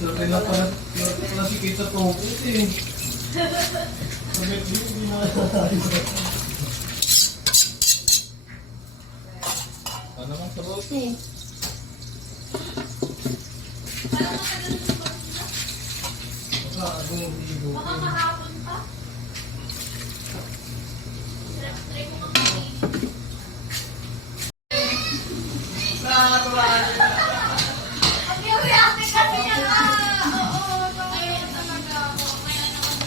Sabi na pala si Kita Tokit eh. Sabi ko hindi na tayo. Ano naman sa roto? Baka kahapon pa. Try mo kami. Ang yung reaction kasi niya nga. Oo, ayun talaga ako. Kaya naman.